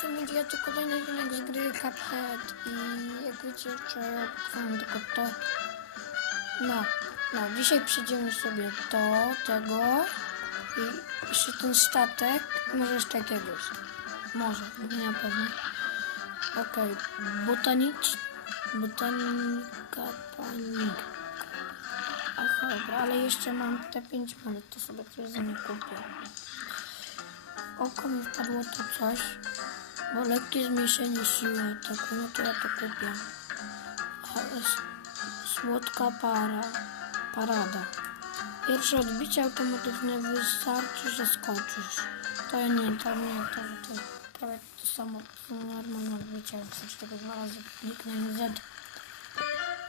tym będzie to kolejny odcinek z gry Cuphead i jak wiecie, wczoraj odkrywałem tylko to. No, no, dzisiaj przejdziemy sobie do tego i jeszcze ten statek, może jeszcze jakiegoś. Może, nie na pewno. Okej, botanicz, botanika, panika. Aha, dobra, ale jeszcze mam te 5 minut, to sobie coś za nie kupię. Oko mi wpadło to coś, bo lekkie zmniejszenie siły ataku, no to ja to kupię. Ale słodka para, parada. Pierwsze odbicie automatyczne wystarczy, że skoczysz. To ja nie, to nie, to, to prawie to samo, co normalne odbicie, wystarczy tego dwa razy kliknę Z.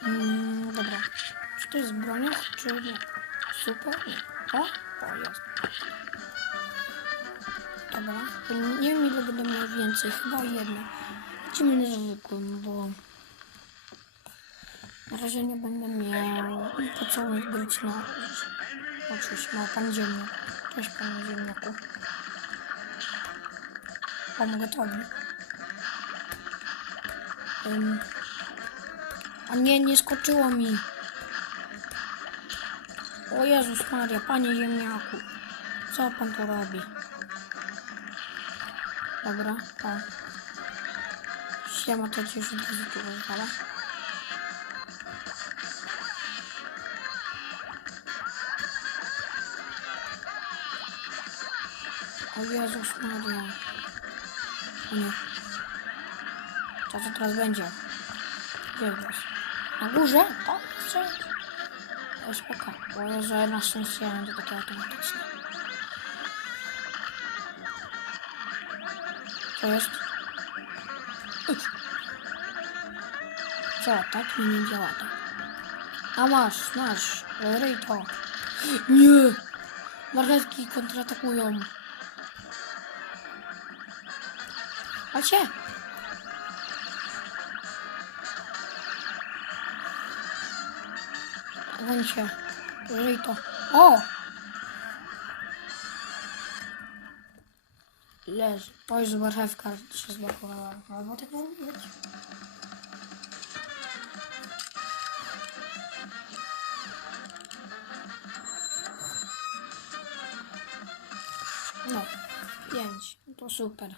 Mm, dobra. Czy to jest broniach, czy nie? Super, nie. O, o jest. Dobra, nie wiem ile będę miał więcej, chyba jedno. Lecimy na zwykłym, bo na razie nie będę miał. I po co mi być na... Oczywiście, no pan ziemniak. Cześć panie ziemniaku. To robić. Ym. A nie, nie skoczyło mi. O Jezus Maria, panie ziemniaku. Co pan tu robi? Dobra, o. Siema, to ci już od razu tu rozwala. O Jezus Maria. O nie. Co teraz będzie? Gdzie jest? Na górze? Tam? Czy? Spoko. O Jezu, na szczęście ja mam to takie automatyczne. Co jest? Idź. Co, tak? Nie, nie działa tak. A masz, masz. Ryj to. Nie! Marchewki kontratakują. Chodźcie! To. O! Jezu, marchewka się zblokowała. Albo tak może być. No, pięć. To super.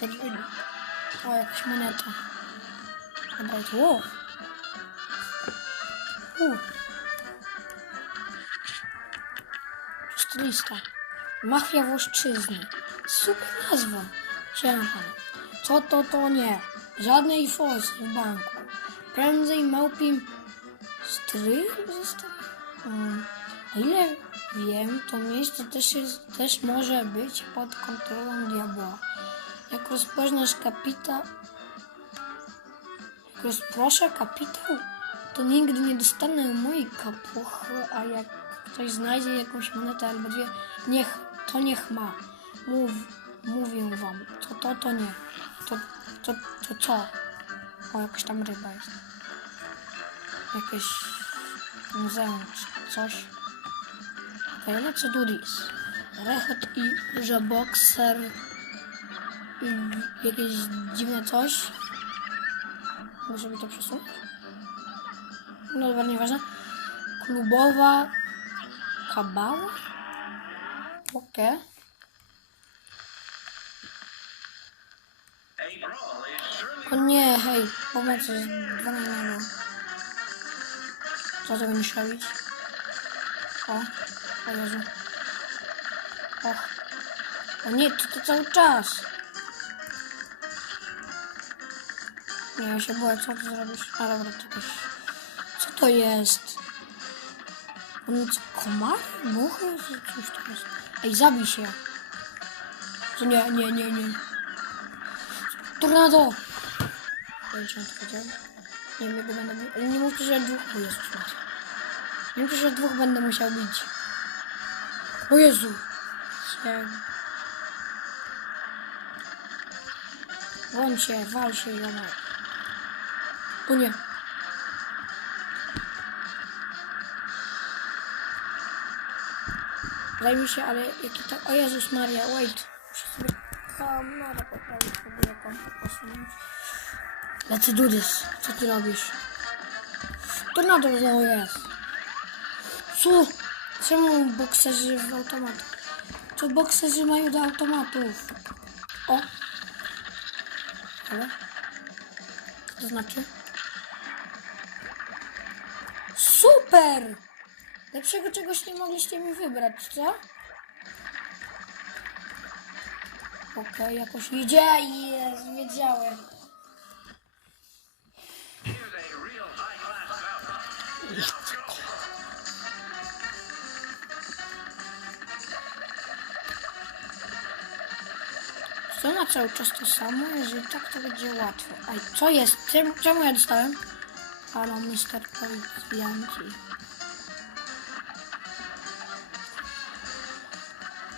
Podwójnie. O, jakaś moneta. Dobra, to. U. lista. Mafia Włoszczyzny. Super nazwa. Pana. Co to, to nie. Żadnej fosy w banku. Prędzej małpim stryj został. Hmm. O ile wiem, to miejsce też, jest, też może być pod kontrolą diabła. Jak rozpoznasz kapita... Jak rozproszę kapitał, to nigdy nie dostanę mojej kapuchy, a jak ktoś znajdzie jakąś monetę albo dwie, niech, to niech ma. Mów, mówię wam, to to, to nie. To, to, to co? O, jakaś tam ryba jest. Jakieś muzeum czy coś. Okej, lecę do this. Rechot i żabokser jakieś dziwne coś. Mogę sobie to przesunąć? No dobra, nieważne. Klubowa kabała? Okej. O nie, hej, pomocy, na jednego. Co tego nie szalić? O, o Jezu. Och. O nie, to, to cały czas. Nie, ja się boję, co ty zrobisz? A dobra, to jakoś... Co to jest? On co, komar? Muchy? Co- Coś to jest. Ej, zabij się. Co nie, nie, nie, nie. Tornado! Czy on to powiedział. Nie wiem, jak będę. Ale nie mówcie, że ja dwóch... O Jezus Maria. Nie mówcie, że dwóch będę musiał bić. O Jezu! Się... Włącz się, wal się, Janek. O nie. Zajmij się, ale jaki to... O Jezus Maria, wait. Muszę sobie kamerę poprawić ogóle kompo posunąć. Let's do this. Co ty robisz? Tornado znowu jest. Co? Czemu bokserzy w automatach? Co bokserzy mają do automatów? O! Ale? Co to znaczy? Super! Lepszego czegoś nie mogliście mi wybrać, co? Okej, jakoś idzie. Jest, wiedziałem. Co na cały czas to samo? Jeżeli tak, to będzie łatwo. Aj, co jest? Czemu, ja dostałem? Halo, mister policjanci.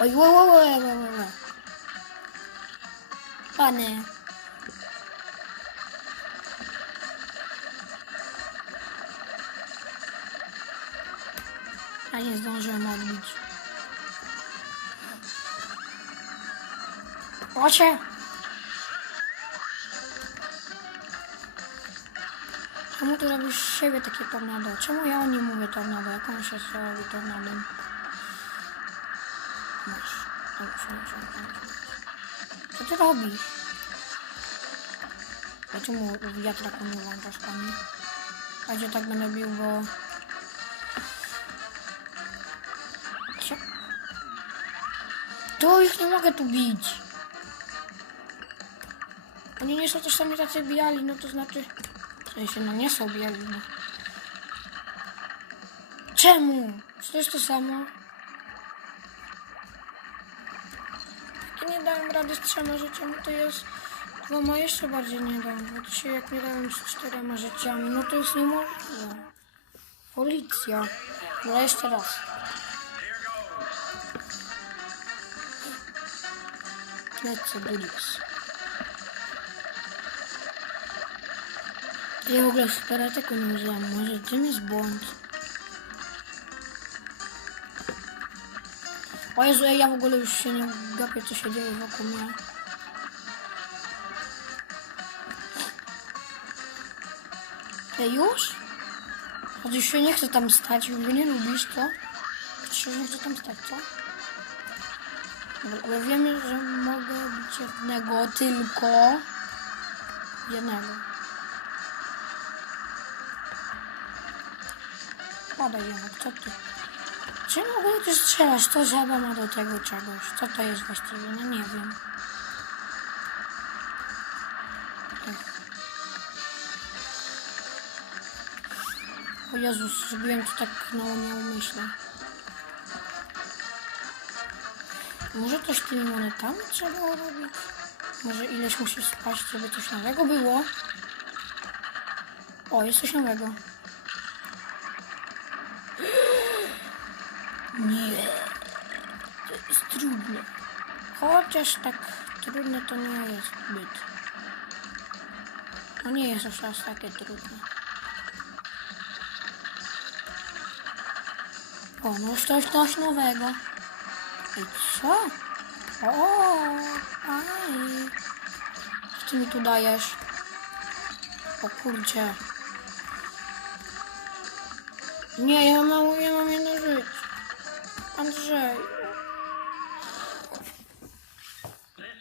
Oj, wo, wo, wo, wo, wo, wo. Panie. Ja nie zdążyłem odbić. Ocie! Czemu ty robisz siebie takie tornado? Czemu ja o nim mówię tornado? Jak on się robi tornadem? Co ty robisz? Dlaczego wiatraku nie włączasz pani? A że tak będę bił, bo... Co? To ich nie mogę tu bić. Oni nie są też sami tacy bijali, no to znaczy... W sensie, no nie są bijali, no. Czemu? Czy to jest to samo? Jak nie dałem rady z trzema życiami, to jest dwoma jeszcze bardziej nie dam. Bo dzisiaj jak nie dałem z czterema życiami, no to jest niemożliwe. Policja. No jeszcze raz. Lecę do lis. Ja w ogóle superateku nie użyłam. Może tym jest błąd. O Jezu, ja w ogóle już się nie gapię, co się dzieje wokół mnie. Ja już? Chociaż się nie chcę tam stać, bo nie lubisz, co? Się nie chcę tam stać, co? Dobra, ale wiemy, że mogę bić jednego tylko. Jednego. Padaj jednak, co ty? Czym mogę ty strzelać? To żaba ma do tego czegoś. Co to jest właściwie? No nie wiem. O Jezus, zrobiłem to tak no nieumyślnie. Może coś tymi monetami trzeba robić? Może ileś musi spaść, żeby coś nowego było? O, jest coś nowego. Nie, to jest trudne. Chociaż tak trudne to nie jest zbyt. No nie jest aż takie trudne. O, no już coś, coś nowego. I co? O, aj. Co ty mi tu dajesz? O kurcie. Nie, ja mam, ja mam. Andrzej.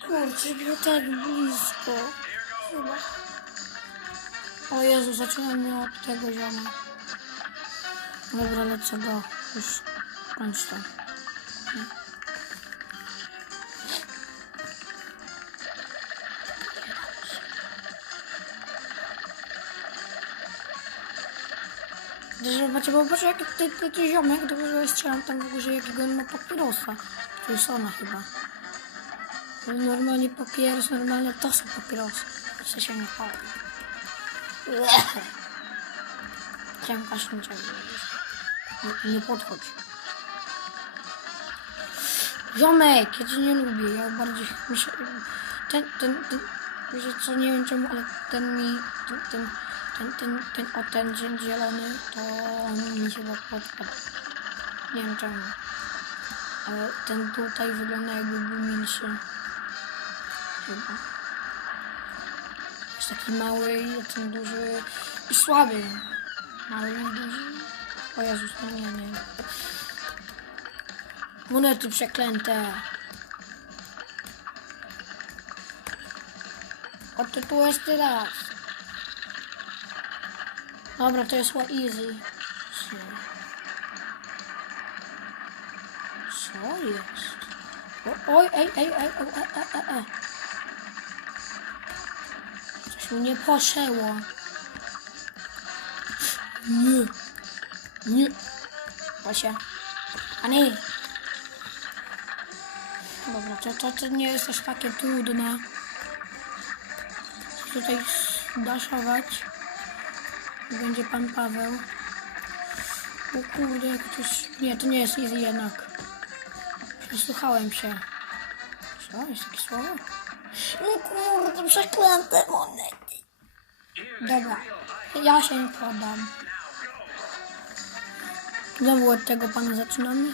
Kurczę, było tak blisko. Chyba. O Jezu, zaczynamy od tego zioma. Dobra, lecę go. Już kończ to. Zobaczcie, bo patrz jaki ty, ty, ziomek, dobrze strzelam tam w górze jakiego on ma papierosa. To jest ona chyba. No, Normalnie papieros, normalnie to są papierosy. Co się nie pali. Chciałem kaśnicza nie, nie podchodź. Ziomek, ja cię nie lubię, ja bardziej się, ten, ten, ten, wiecie co, nie wiem czemu, ale ten mi, ten, ten, ten, ten, ten, o ten dzień zielony, to on mi się tak podpadł. Nie wiem czemu. Ale ten tutaj wygląda jakby był milszy. Chyba. Jest taki mały, a ten duży i słaby. Mały i duży. O Jezus, no nie, nie. Monety przeklęte. O ty tu jest teraz. Dobra, to jest easy. Co? Co jest? O, oj, ej, ej, ej, o, e, e, e, e. Coś mi nie poszło. Nie. Nie. Basia. A nie. Dobra, to, to, to nie jest aż takie trudne. Tutaj daszować. Będzie pan Paweł. O kurde, jak. Nie, to nie jest easy jednak. Przesłuchałem się. Co? Jest takie słowo? No kurde, przeklęte monety. Dobra, ja się nie podam. Znowu od tego pana zaczynamy.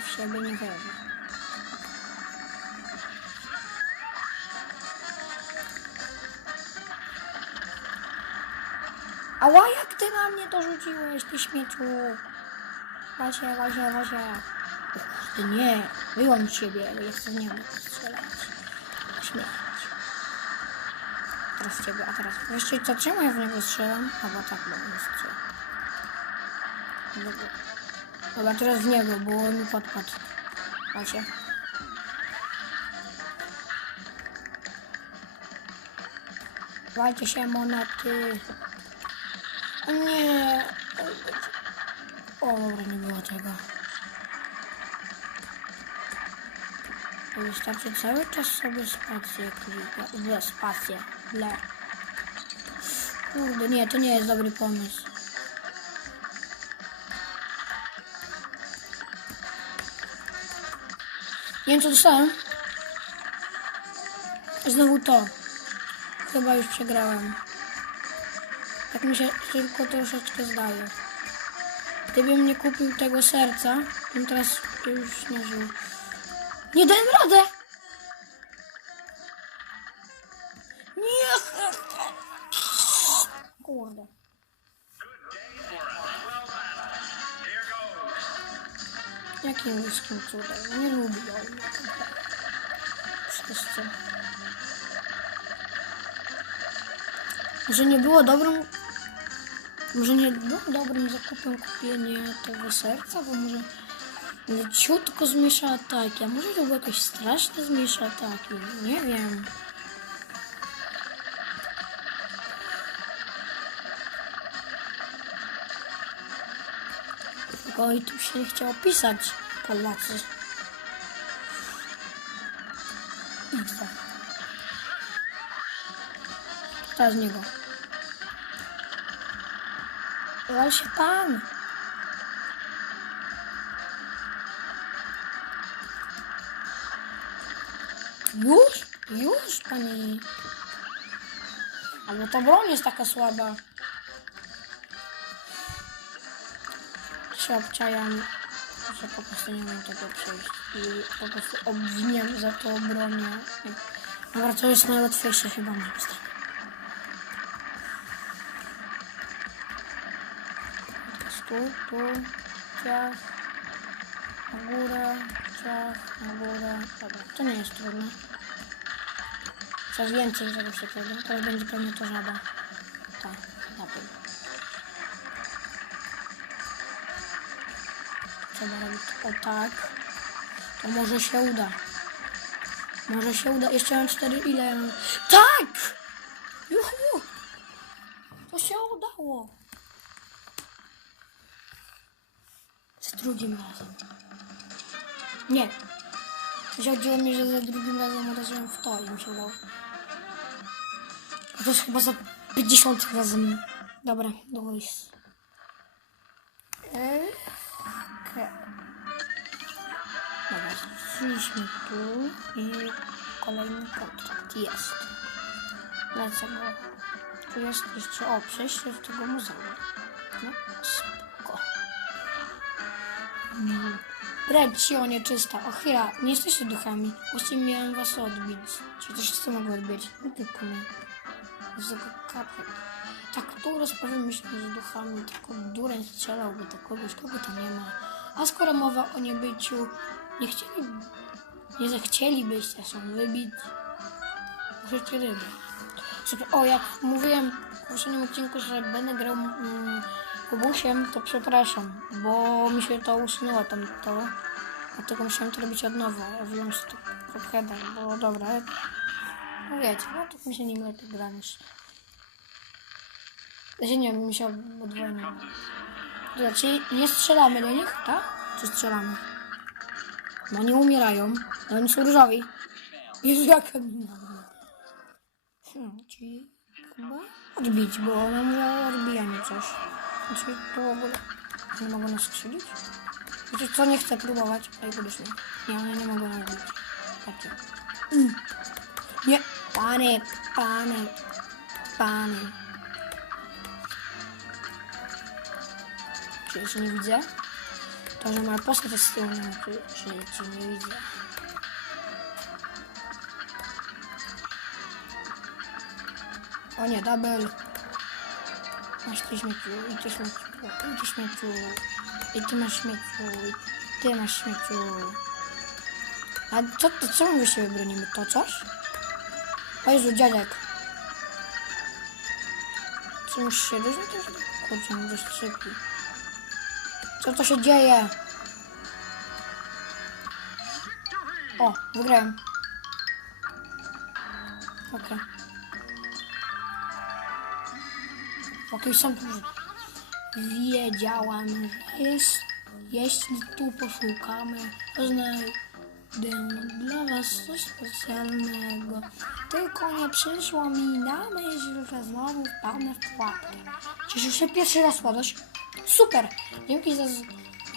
W siebie nie wierzę. Ała, jak ty na mnie to rzuciłeś, ty śmieciu? Wasie, wasie. O kurde, nie. Wyłącz siebie, ale ja chcę w niego strzelać. Śmieć. Teraz ciebie, a teraz... Właściwie co, czemu ja w niego strzelam? A bo tak, bo nie strzelam. Dobra. Dobra, teraz w niego, bo on mi podpadł. Macie. Dajcie się monety. O nie. O, dobra, nie było tego. Wystarczy cały czas sobie spację klikać. Ble, spację. Ble. Kurde, nie, to nie jest dobry pomysł. Nie wiem co dostałem. Znowu to. Chyba już przegrałem. Tak mi się tylko troszeczkę zdaje. Gdybym nie kupił tego serca, bym teraz już nie żył. Nie dałem radę! Jakim cudem? Nie lubię mnie. Może nie było dobrym... Może nie było dobrym zakupem kupienie tego serca, bo może leciutko zmniejsza ataki, a może to było jakoś strasznie zmniejsza ataki. Nie wiem. Oj, tu się nie chciało pisać, Polacy. Idź Teraz z niego. Wal się pan. Już? Już, pani. Ale ta broń jest taka słaba. się obczajam, że po prostu nie mam tego przejść i po prostu obwiniam za to bronię. Dobra, to jest najłatwiejsze chyba moim zdaniem. Teraz tu, tu, ciach, na górę, ciach, na górę. Dobra, to nie jest trudne. Coś więcej czegoś takiego. Teraz będzie pewnie to żaba. Trzeba robić o tak. To może się uda. Może się uda. Jeszcze mam cztery ile? Tak! Juhu! To się udało. Z drugim razem. Nie. Chodziło mi, że za drugim razem uderzyłem w to i mi się udało. To jest chyba za 50 razem. Dobra, dowójść. Eee, okej. Dobra, szliśmy tu i kolejny kontrakt jest. Lecę go. Tu jest jeszcze, o, przejście do tego muzeum. No, spoko. Mm. Brać o nieczysta. O chwila, nie jesteście duchami. Właściwie miałem was odbić. Czy coś co mogło odbić? No tylko nie. Z tego kapek. Tak, tu rozprawimy się z duchami, tylko dureń strzelałby do kogoś, kogo tam nie ma. A skoro mowa o niebyciu, nie chcieli, nie zechcielibyście są wybić, możecie ryby. Super. O, jak mówiłem w poprzednim odcinku, że będę grał mm, kubusiem, to przepraszam, bo mi się to usunęło tam to. Dlatego musiałem to robić od nowa. Ja wyjąłem sobie to Cupheada, bo dobra. No wiecie, no to mi się nim lepiej gra niż... Znaczy nie wiem, mi się odwojnie. Czyli nie strzelamy do nich, tak? Czy strzelamy? No nie umierają, ale oni są różowi. Jezu, jaka mina. Hmm, czyli chyba odbić, bo ona mówiła o odbijaniu coś. Czyli to w ogóle nie mogą nas strzelić? Wiecie co, nie chcę próbować. Ej, podejdźmy. Nie, one nie mogą nas odbić. Takie. Mm. Nie, panie, panie, panie. Czy jeszcze nie widzę? To, że moja postać z tyłu, nie znaczy, że cię nie widzę. O nie, double. Masz ty śmieciu, i ty śmieciu, i ty śmieciu, i ty masz śmieciu, i ty masz śmieciu. A co, to, co my się bronimy? To coś? O Jezu, dziadek. Czy musisz się różnić? Kurczę, gdzieś trzypi. Co to się dzieje? O, wygrałem. Okej. Okej, są duże. Wiedziałam, że jest, jeśli tu poszukamy, to znajdę dla was coś specjalnego. Tylko nie przyszło mi na myśl, że znowu wpadnę w pułapkę. Cieszę się pierwszy raz padać. Super! Dzięki, za,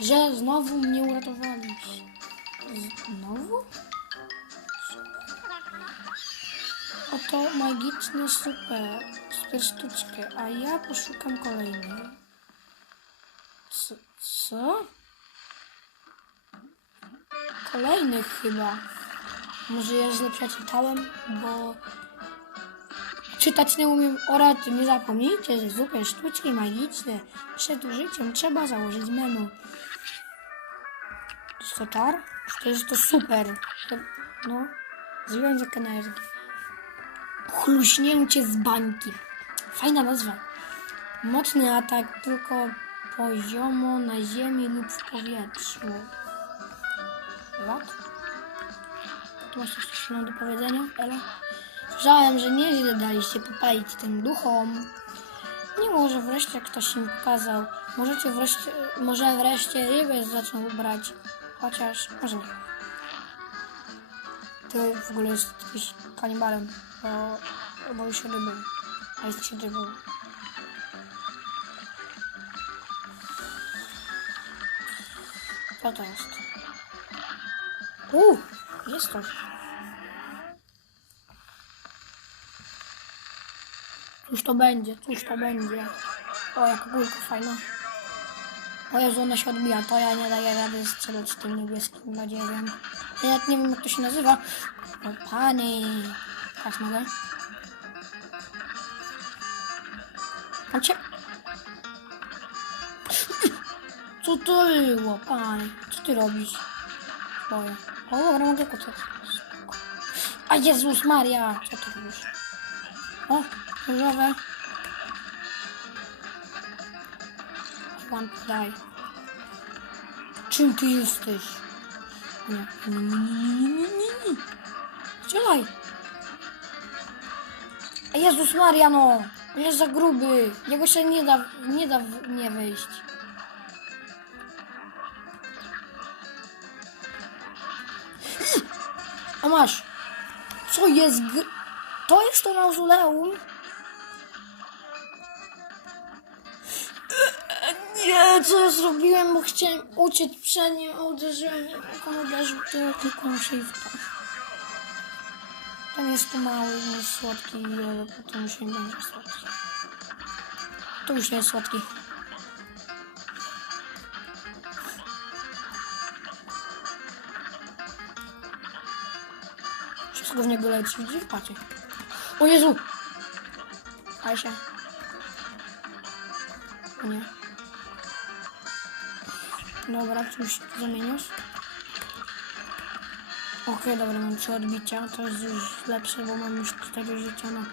że znowu mnie uratowaliście. Znowu? Oto magiczny super, super sztuczkę, a ja poszukam kolejnej. Co? co? Kolejnych chyba. Może ja źle przeczytałem, bo czytać nie umiem. Oraz nie zapomnijcie, że super sztuczki magiczne przed użyciem trzeba założyć menu. To czar? To jest to super. No, związek energii. Chluśnięcie z bańki. Fajna nazwa. Mocny atak tylko poziomo na ziemi lub w powietrzu. What? Tu masz coś jeszcze do powiedzenia, Ela? Słyszałem, że nieźle daliście popalić tym duchom. Nie może wreszcie ktoś im pokazał. Możecie wreszcie, może wreszcie rybę zaczną brać. Chociaż, może nie. Ty w ogóle jest jakiś kanibalem, bo boi się ryby. A jest się rybą. Co to jest? Uuu, jest coś. Cóż to będzie, cóż to będzie. O, jaka kulka fajna. O Jezu, ona się odbija, to ja nie daję rady strzelać tym niebieskim badziewiem. Ja nawet nie wiem, jak to się nazywa. O, panie. Tak mogę? Cię... Co to było, panie? Co ty robisz? Boję. O, dobra, mogę kucać. A Jezus Maria! Co ty robisz? O, różowe. To die. Czym ty jesteś? Nie, nie, nie, nie, nie, nie, nie. Strzelaj! Jezus Maria, no! On jest za gruby. Jego się nie da, nie da nie wyjść. A masz. Co jest? To jest to mauzoleum? Nie, co ja zrobiłem, bo chciałem uciec przed nim, uderzyłem, uderzył, to ja klikłem shifta. Ten jest tu mały, jest słodki, ale potem już nie będzie słodki. To już nie jest słodki. Wszystko w niego leci, widzisz? Patrzcie. O Jezu! Asia. Nie. Dobra, czy już zamieniasz? Okej, dobra, mam trzy odbicia. To jest już lepsze, bo mam już cztery życia na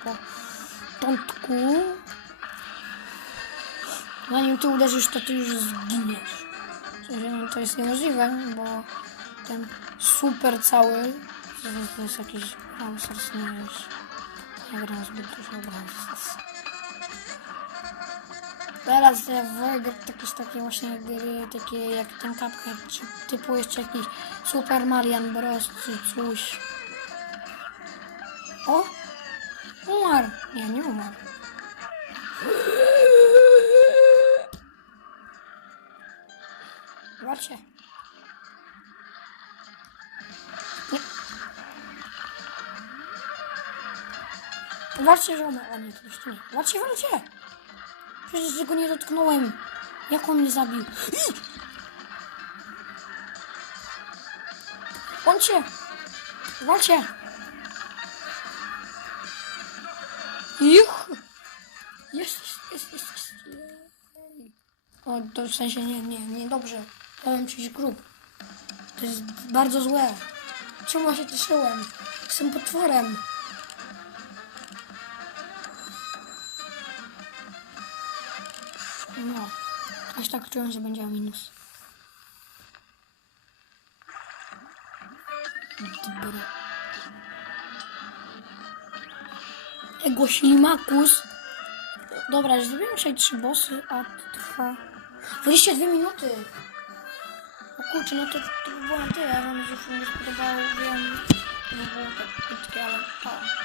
początku. Zanim ty uderzysz, to ty już zginiesz. No, to jest niemożliwe, bo ten super cały to, to jest jakiś Bowsers, nie już. Ja gram zbyt dużo Bowsers. Teraz ja wolę grać jakieś takie właśnie gry, takie jak ten Cuphead, czy typu jeszcze jakiś Super Marian Bros. czy coś. O! Umarł! Nie, nie umarł. Zobaczcie. Że ona... A nie, to jeszcze nie. Zobaczcie, walcie! Przecież tego nie dotknąłem. Jak on mnie zabił? Bądźcie! Walcie! Juch! Jest, jest, jest, jest. O, to w sensie nie, nie, nie dobrze. Dałem czyś grób. To jest bardzo złe. Czemu ja się cieszyłem? Jestem potworem. Aż tak czułem, że będzie minus. Dobra. Ego ślimakus. Dobra, zrobiłem dzisiaj trzy bossy, a to trwa 22 minuty. O kurczę, no to, to by było na tyle. Wam już nie spodobało, wiem, nie było tak krótkie, ale pa.